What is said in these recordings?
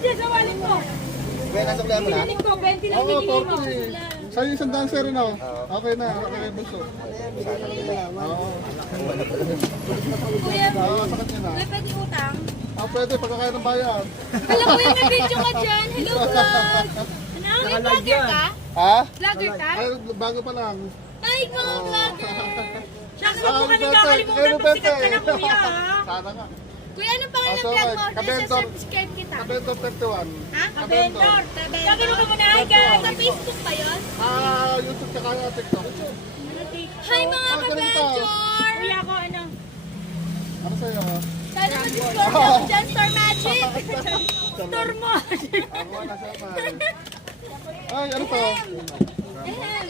dyan sa wallet mo. Kaya nasa kaya mo na? Pinaling ko, 20 lang Oo, binigay mo. 40. Sa'yo isang dancer rin ako. Okay na, okay na bunso. Oo. Kuya, Oo, sa kanya na. kuya, pwede utang? Pwede, pagkakaya ng bayan. Alam ko yung may video ka dyan. Hello, vlog. Ano, may vlogger ka? Ha? Vlogger ka? Ay, bago pa lang. Ay, mga vlogger. Shucks, Ah, huwag mo kami Bete, kakalimutan pag sikat ka na, kuya. ha? Sana nga. Kuya, anong pangalan ng So, vlog mo? Kabendor. Subscribe kita. Kabento 31. Ha? Kabendor. Gagano ka muna, hi guys. Sa Facebook ba yun? YouTube tsaka TikTok. Hi mga ka-Benjor! Kuya ko, ano? Ano sa'yo? Sana mag-store ka ako dyan, Store Magic! Store mo! Ako na siya man. Ay, ano to?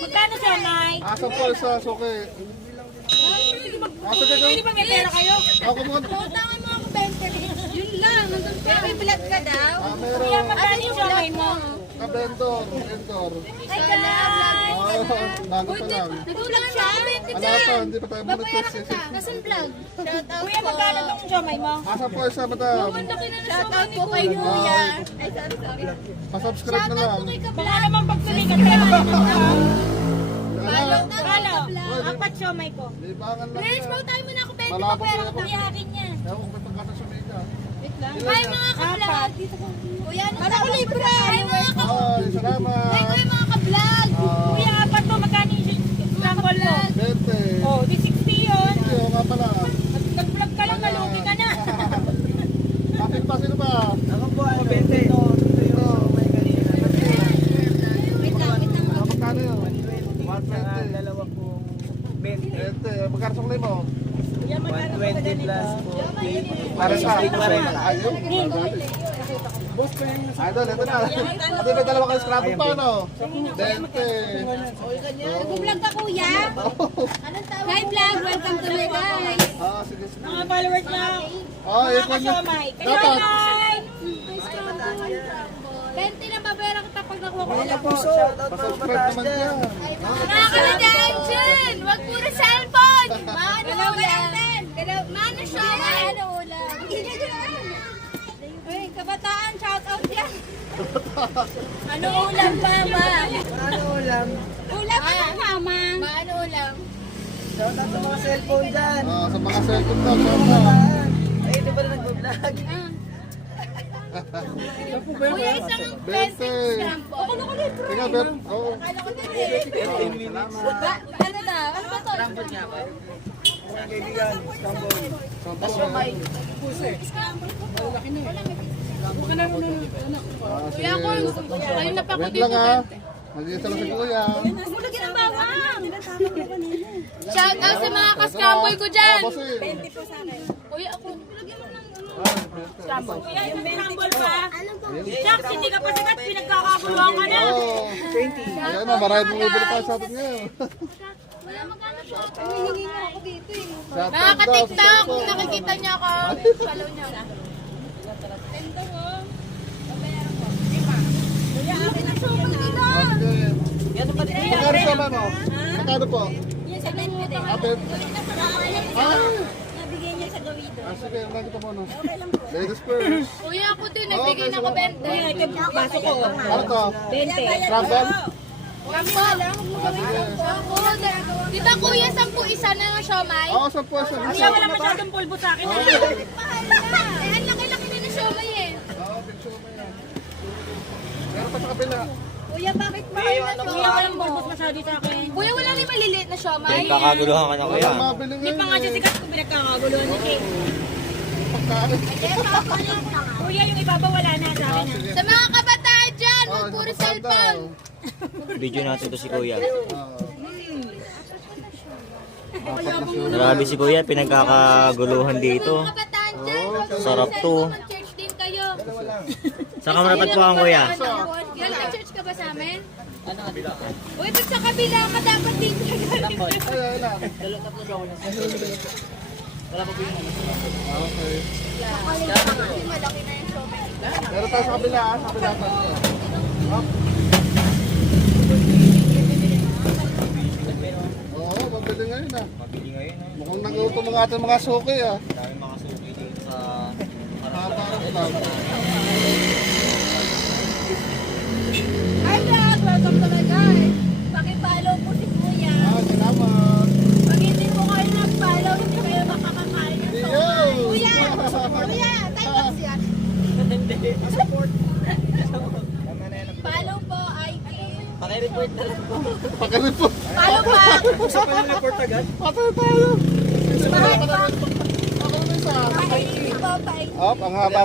Magkano siya, Nay? Asa po sa suki. Asa ka Pwede ba may pera kayo? Ako mo. Utangan mo ako 20. Yun lang. Pero may vlog ka daw. Meron. Kuya, magkano yung gamay mo? Kabendor. Vendor. Hi guys! Bago pa lang. Nag-vlog siya? Wala pa, hindi pa tayo monetize. Nasaan vlog? Shoutout Kuya, magkano tong gamay mo? Asa po sa madam. Shoutout po kay Kuya. Ay, sorry. Pa-subscribe na lang. Baka naman pagtuloy ka pera ka Ano? Halo, apat siomay ko. Libangan lang Please, yan. mau tayo muna ako 20 Malabo pa pera po ko ako. iyakin niya. Ewan ko may pagkata sa mega. Hi mga ka-vlog. Kuya, ano para ko libre? Hi mga ka Ay, salamat. Hi kuya mga ka-vlog. Kuya, apat to, magkano yung scramble mo? 20. Oh, di 60 yun. Oo nga pala. Nag-vlog ka lang, malugi ka na. Ating pa, sino ba? Ako po, 20. Wait lang. Magkano yun? 120. Dalawa po, 20. 20. Magkano sa kulay mo? 120 plus po. Para sa Ayun. Ayun. Idol, ito na. Ito may dalawa kayo scrapbook pa, no? 20. Nag-vlog ka kuya? Hi vlog, welcome to my guys. Sige, sige. Mga followers na. Ito na. Siomay. Dapat. Hi! 20 na babera kita pag nakuha ko ulam. Pa-subscribe naman yan. Mga kaladahan dyan! Huwag puro cellphone! Maano ulam? Maano siya? Maano ulam? Uy, kabataan, shout out yan! Ano ulam, mama? Ano ulam? Ulam ano, mama? Maano ulam? Shout out sa mga cellphone dyan. Sa mga cellphone daw, shout Ay, hindi pa rin nag-vlog. Kuya, isang 20. shampoo. Ako na ko libre. Tingnan, Ben. Oo. Akala ko din. Salamat. Ano na? Ano ba to? Mga kaibigan, Istanbul. Kuya ko, ayun na pa ako Wait dito. lang ha. Nag-iisa lang si kuya. Lagyan ng bawang. Shout out sa mga kaskamboy ko dyan. Bossing. Kuya, ako. Lagyan mo ng Scramble. Kuya, yung scramble pa. Shucks, hindi ka pa sikat, pinagkakaguluhan ka na. Oo. Ayan na, marami bumibili pa sa atin ngayon. Wala magkano siya. Hinihingi nga ako dito eh. Shout out Mga daw sa ka-tiktok, kung cellphone. nakikita niyo ako, follow niyo na. Tendo mo. Kuya, akin ang sobrang dito. Magkano sama mo? Magkano po? Yung sa menu din. Abet. Nabigay niya sa gawido. Sige, nandito mo no. Ladies first. Kuya, ako din, nagbigay na ako 20. Pasok ko. Ano to? 20. Scramble? Kampal. Dito kuya, 10 isa na ng siomay. Oo, sa po sa Kuya, wala masyadong pulbo sa akin. Oo, Mahal na. Eh, ang laki-laki na ng siomay eh. big show mo yan. Meron pa sa kabila. Kuya, bakit mahal na to? Kuya, walang bulbos masyado sa akin. Kuya, wala rin maliliit na siomay. Kakaguluhan ka na kuya. Walang mabili Hindi pa nga ngayon siya eh. sikat kung pinagkakaguluhan ni King. Pagkain. Kuya, yung ibaba wala na sa akin. Sige. Sa mga kabataan dyan, Oo, huwag puro isang cellphone. Video natin to si kuya. Apat na show. Grabe si kuya, pinagkakaguluhan dito. Mga kabataan dyan, huwag puro Sarap to. cellphone. Mag-church din kayo. Saan ka matatagpuan kuya? Yan, nag-church ka ba sa amin? Uy, pag sa kabila ka dapat dito ka galing. Ay, lang. Okay. Malaki na yung siomay. Meron tayo sa kabila, sa kabila pa. Up. Oo, mabili ngayon ah. Mabili ngayon. Mukhang nagutom mga ating mga suki ah. Dami mga suki dito sa Para lang. Follow po, IG. Pakireport na lang po. Pakireport. Follow pa. Gusto pa yung report agad? Patay tayo. Mahal pa. Ako na isa. Pa-IG po, pa-IG. Op, ang haba